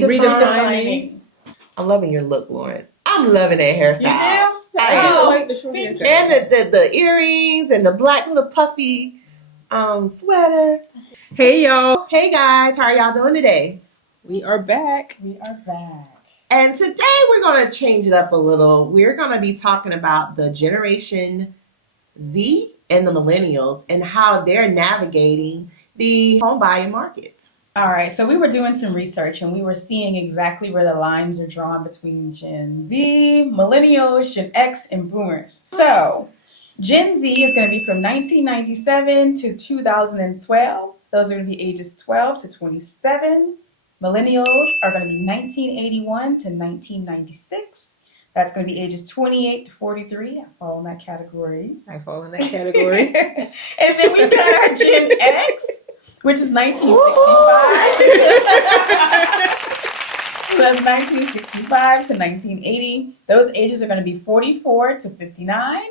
redefining. I'm loving your look, Lauren. I'm loving that hairstyle. You do? I like the short hair. And the earrings and the black little puffy sweater. Hey y'all. Hey guys, how are y'all doing today? We are back. And today we're going to change it up a little. We're going to be talking about the Generation Z and the Millennials and how they're navigating the home buying market. All right, so we were doing some research and we were seeing exactly where the lines are drawn between Gen Z, Millennials, Gen X, and Boomers. So Gen Z is going to be from 1997 to 2012. Those are going to be ages 12 to 27. Millennials are going to be 1981 to 1996. That's going to be ages 28 to 43. I fall in that category. And then we got our Gen X, which is 1965. So that's 1965 to 1980. Those ages are going to be 44 to 59.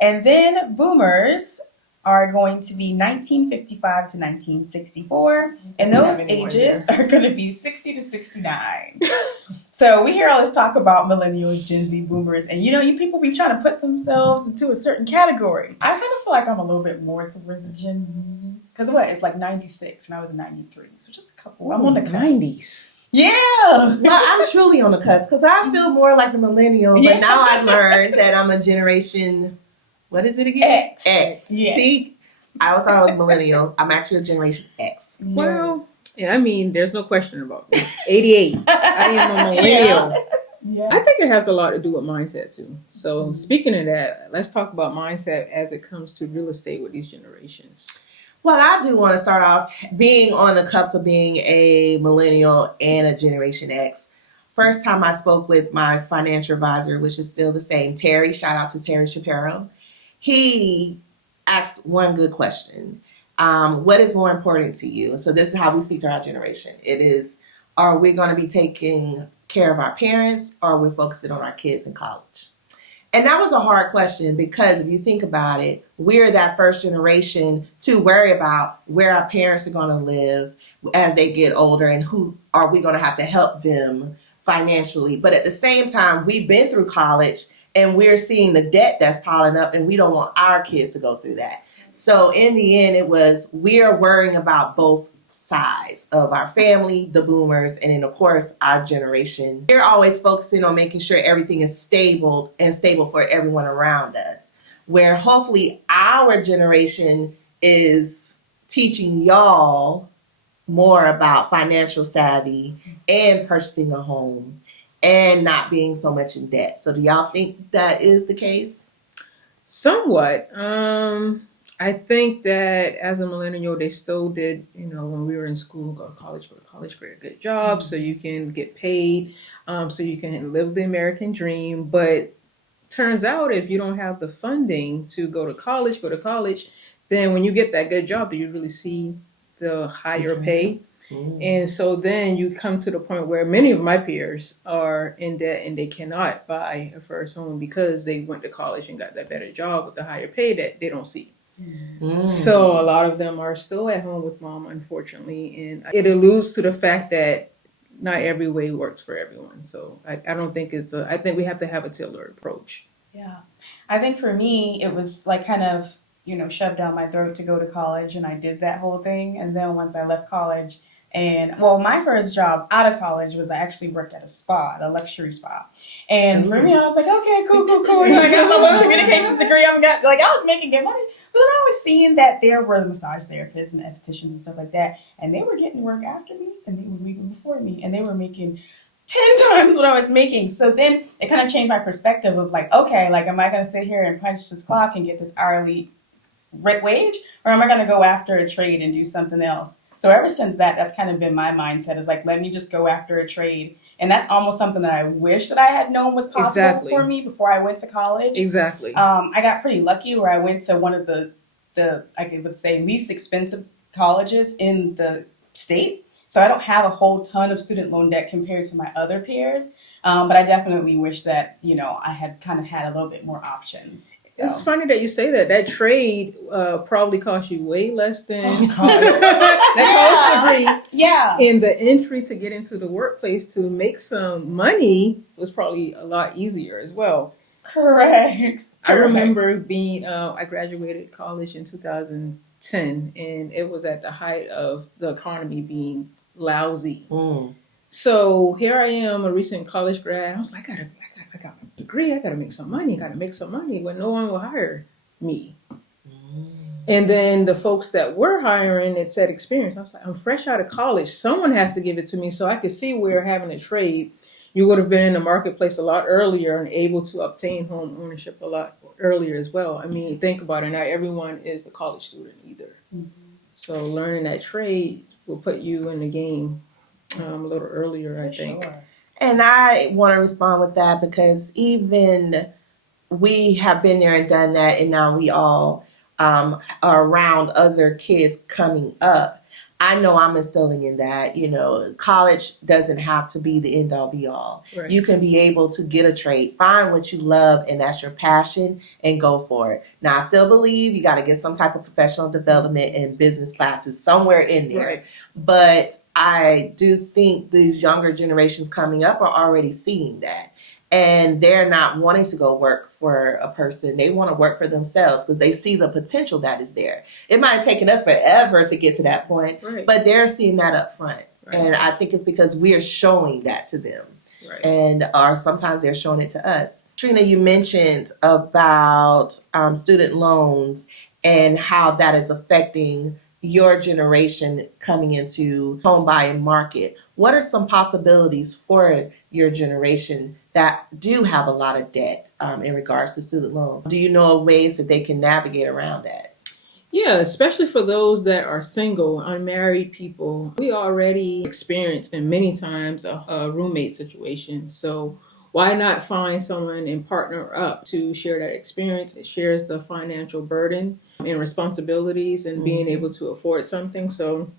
And then Boomers are going to be 1955 to 1964. And those ages are going to be 60 to 69. So we hear all this talk about millennials, Gen Z, Boomers, and you people be trying to put themselves into a certain category. I kind of feel like I'm a little bit more towards the Gen Z. Because it's like 96 and I was in 93. So just a couple. I'm on the cusp. 90s. Yeah. Well, I'm truly on the cusp because I feel more like the millennial, but now I've learned that I'm a generation, what is it again? X. Yes. See, I always thought I was millennial. I'm actually a generation X. Well, yeah, I mean, there's no question about it. 88. I am a millennial. Yeah. I think it has a lot to do with mindset too. So speaking of that, let's talk about mindset as it comes to real estate with these generations. Well, I do want to start off being on the cusp of being a millennial and a Generation X. First time I spoke with my financial advisor, which is still the same, Terry, shout out to Terry Shapiro. He asked one good question. What is more important to you? So this is how we speak to our generation. It is, are we going to be taking care of our parents or are we focusing on our kids in college? And that was a hard question because if you think about it, we're that first generation to worry about where our parents are going to live as they get older and who are we going to have to help them financially. But at the same time, we've been through college and we're seeing the debt that's piling up and we don't want our kids to go through that. So in the end, it was we're worrying about both sides of our family, the boomers, and then of course our generation. We're always focusing on making sure everything is stable for everyone around us, where hopefully our generation is teaching y'all more about financial savvy and purchasing a home and not being so much in debt. So do y'all think that is the case? Somewhat. I think that as a millennial, they still did, when we were in school, go to college, get a good job so you can get paid, so you can live the American dream. But turns out if you don't have the funding to go to college, then when you get that good job, do you really see the higher pay? And so then you come to the point where many of my peers are in debt and they cannot buy a first home because they went to college and got that better job with the higher pay that they don't see. So a lot of them are still at home with mom, unfortunately, and it alludes to the fact that not every way works for everyone. So I don't think I think we have to have a tailored approach. Yeah. I think for me, it was like kind of, shoved down my throat to go to college, and I did that whole thing. And then once I left college, my first job out of college was I actually worked at a luxury spa. And for me, I was like, okay, cool. I got my little communications degree. I was making good money. But then I was seeing that there were massage therapists and estheticians and stuff like that. And they were getting to work after me and they were leaving before me. And they were making 10 times what I was making. So then it kind of changed my perspective of okay, am I going to sit here and punch this clock and get this hourly wage? Or am I going to go after a trade and do something else? So ever since that's kind of been my mindset is let me just go after a trade. And that's almost something that I wish that I had known was possible for me before I went to college. Exactly. I got pretty lucky where I went to one of the I would say least expensive colleges in the state. So I don't have a whole ton of student loan debt compared to my other peers. But I definitely wish that, I had kind of had a little bit more options. It's funny that you say that. That trade probably cost you way less than Oh, gosh. that college degree. Yeah. And the entry to get into the workplace to make some money was probably a lot easier as well. Correct. I remember being, I graduated college in 2010, and it was at the height of the economy being lousy. Mm. So here I am, a recent college grad. I was like, I got a degree. I got to make some money. Got to make some money. But no one will hire me. And then the folks that were hiring, it said experience. I was like, I'm fresh out of college. Someone has to give it to me, so I could see where having a trade, you would have been in the marketplace a lot earlier and able to obtain home ownership a lot earlier as well. I mean, think about it. Not everyone is a college student either. So learning that trade will put you in the game a little earlier, I think. Sure. And I want to respond with that because even we have been there and done that, and now we all are around other kids coming up. I know I'm instilling in that, college doesn't have to be the end all be all. Right. You can be able to get a trade, find what you love, and that's your passion, and go for it. Now, I still believe you got to get some type of professional development and business classes somewhere in there. Right. But I do think these younger generations coming up are already seeing that. And they're not wanting to go work for a person. They want to work for themselves because they see the potential that is there. It might have taken us forever to get to that point, Right. but they're seeing that up front. Right. And I think it's because we're showing that to them. Right. And or sometimes they're showing it to us. Trina, you mentioned about student loans and how that is affecting your generation coming into home buying market. What are some possibilities for your generation that do have a lot of debt in regards to student loans? Do you know ways that they can navigate around that? Yeah, especially for those that are single, unmarried people. We already experienced and many times a roommate situation. So why not find someone and partner up to share that experience? It shares the financial burden and responsibilities and being able to afford something. So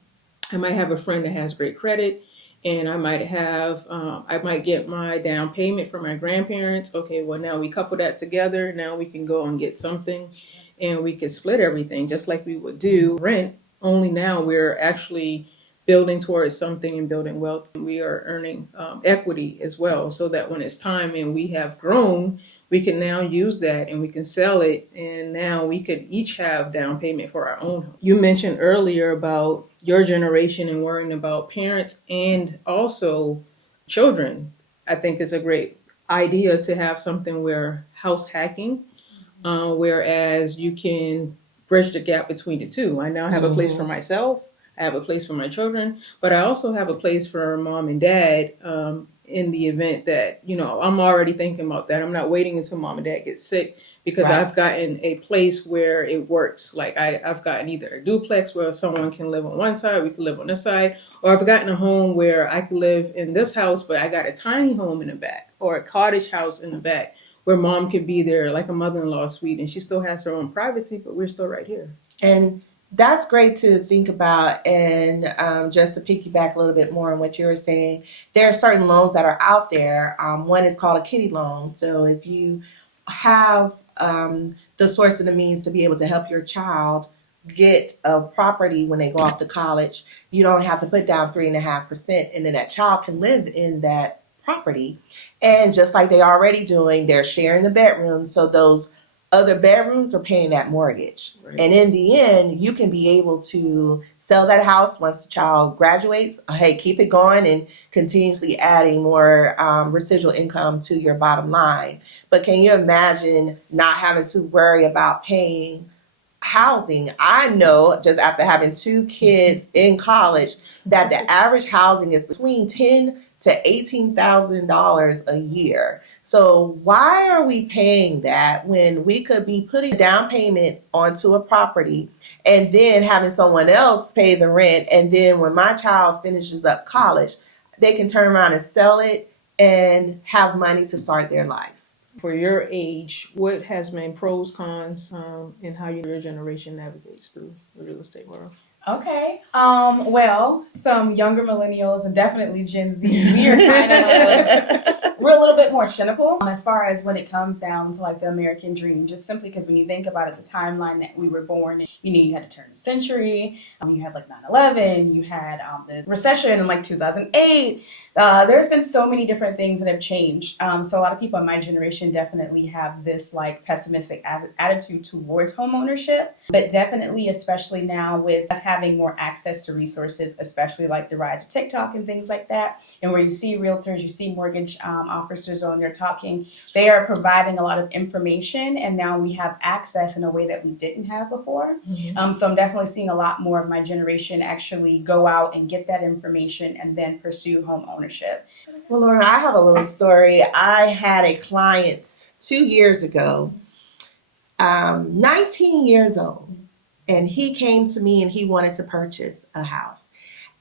I might have a friend that has great credit, and I might get my down payment from my grandparents. Okay, well, now we couple that together. Now we can go and get something, and we can split everything just like we would do rent. Only now we're actually building towards something and building wealth. We are earning equity as well, so that when it's time and we have grown, we can now use that and we can sell it, and now we could each have down payment for our own home. You mentioned earlier about your generation and worrying about parents and also children. I think it's a great idea to have something where house hacking, whereas you can bridge the gap between the two. I now have a place for myself. I have a place for my children, but I also have a place for mom and dad in the event that, I'm already thinking about that. I'm not waiting until mom and dad get sick because Right. I've gotten a place where it works. Like I've gotten either a duplex where someone can live on one side, we can live on this side, or I've gotten a home where I can live in this house, but I got a tiny home in the back or a cottage house in the back where mom can be there like a mother-in-law suite and she still has her own privacy, but we're still right here. And that's great to think about. And just to piggyback a little bit more on what you were saying, there are certain loans that are out there. One is called a kiddie loan. So if you have the source and the means to be able to help your child get a property when they go off to college, you don't have to put down 3.5%, and then that child can live in that property. And just like they're already doing, they're sharing the bedrooms. So those other bedrooms are paying that mortgage. Right. And in the end, you can be able to sell that house once the child graduates. Hey, keep it going and continuously adding more residual income to your bottom line. But can you imagine not having to worry about paying housing? I know just after having 2 kids in college that the average housing is between $10,000 to $18,000 a year. So why are we paying that when we could be putting a down payment onto a property and then having someone else pay the rent, and then when my child finishes up college, they can turn around and sell it and have money to start their life? For your age, what has been pros, cons, in how your generation navigates through the real estate world? Okay. Well, some younger millennials and definitely Gen Z, we are kind of we're a little bit more cynical as far as when it comes down to like the American dream. Just simply because when you think about it, the timeline that we were born in, you had to turn the century. You had like 9/11. You had the recession in like 2008. There's been so many different things that have changed. So a lot of people in my generation definitely have this like pessimistic attitude towards home ownership, but definitely, especially now with us having more access to resources, especially like the rise of TikTok and things like that, and where you see realtors, you see mortgage officers on there talking, they are providing a lot of information, and now we have access in a way that we didn't have before. So I'm definitely seeing a lot more of my generation actually go out and get that information and then pursue home ownership. Well, Lauren, I have a little story. I had a client 2 years ago, 19 years old, and he came to me and he wanted to purchase a house.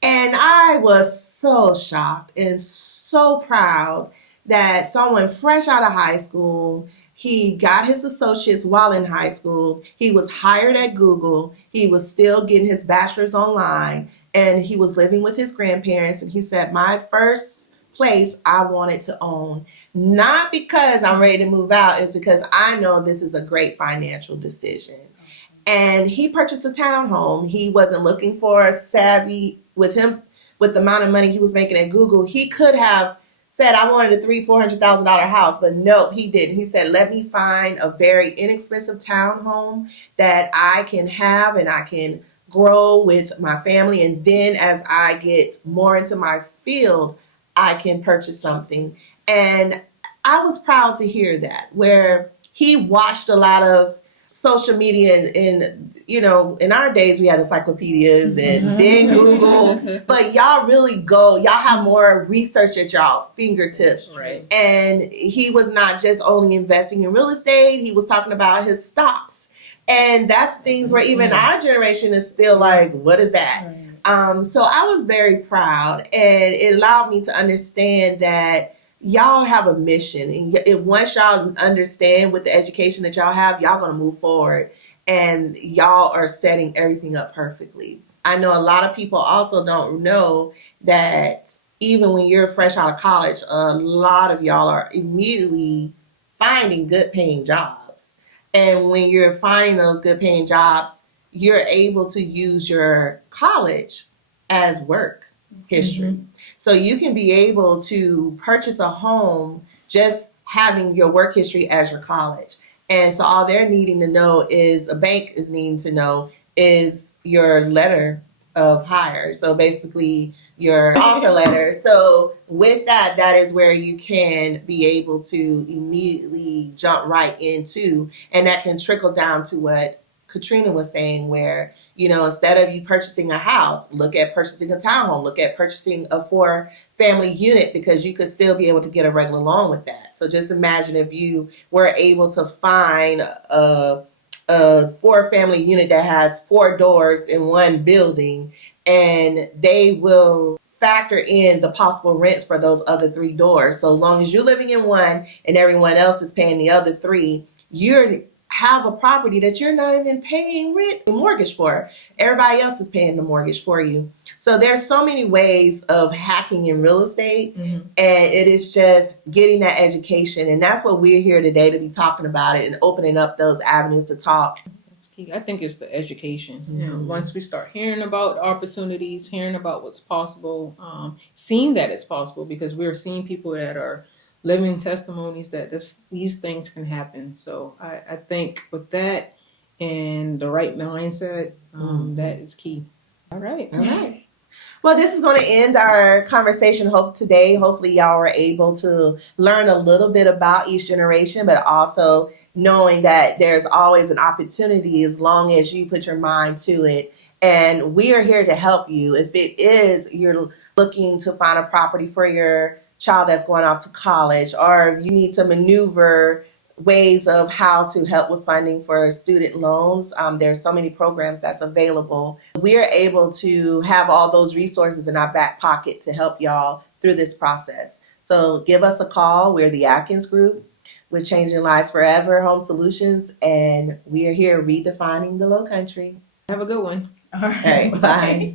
And I was so shocked and so proud that someone fresh out of high school, he got his associates while in high school, he was hired at Google, he was still getting his bachelor's online, and he was living with his grandparents. And he said, my first place I wanted to own, not because I'm ready to move out, it's because I know this is a great financial decision. And he purchased a townhome. He wasn't looking for a savvy with him with the amount of money he was making at Google. He could have said, I wanted a $300,000-$400,000 house, but nope, he didn't. He said, let me find a very inexpensive townhome that I can have and I can grow with my family. And then as I get more into my field, I can purchase something. And I was proud to hear that, where he watched a lot of social media and in our days we had encyclopedias and then Google, but y'all have more research at y'all fingertips. Right. And he was not just only investing in real estate, he was talking about his stocks. And that's things where even our generation is still like, what is that? So I was very proud, and it allowed me to understand that y'all have a mission, and once y'all understand with the education that y'all have, y'all gonna move forward, and y'all are setting everything up perfectly. I know a lot of people also don't know that even when you're fresh out of college, a lot of y'all are immediately finding good paying jobs. And when you're finding those good paying jobs, you're able to use your college as work history. So you can be able to purchase a home just having your work history as your college. And so all they're needing to know is, a bank is needing to know, is your letter of hire. So basically your offer letter. So with that, that is where you can be able to immediately jump right into, and that can trickle down to what Katrina was saying, where instead of you purchasing a house, look at purchasing a townhome, look at purchasing a 4-family unit, because you could still be able to get a regular loan with that. So just imagine if you were able to find a 4-family unit that has 4 doors in one building, and they will factor in the possible rents for those other 3 doors. So as long as you're living in one and everyone else is paying the other 3, you're have a property that you're not even paying rent and mortgage for. Everybody else is paying the mortgage for you. So there's so many ways of hacking in real estate, and it is just getting that education. And that's what we're here today to be talking about it and opening up those avenues to talk. That's key. I think it's the education. Once we start hearing about opportunities, hearing about what's possible, seeing that it's possible, because we're seeing people that are living testimonies that these things can happen. So I think with that and the right mindset, that is key. All right. Well, this is going to end our conversation today. Hopefully y'all were able to learn a little bit about each generation, but also knowing that there's always an opportunity as long as you put your mind to it. And we are here to help you. If it is you're looking to find a property for your child that's going off to college, or you need to maneuver ways of how to help with funding for student loans, there's so many programs that's available. We're able to have all those resources in our back pocket to help y'all through this process. So give us a call. We're the Atkins Group. We're changing lives forever, Home Solutions, and we are here redefining the Low Country. Have a good one. All All right, bye. Bye.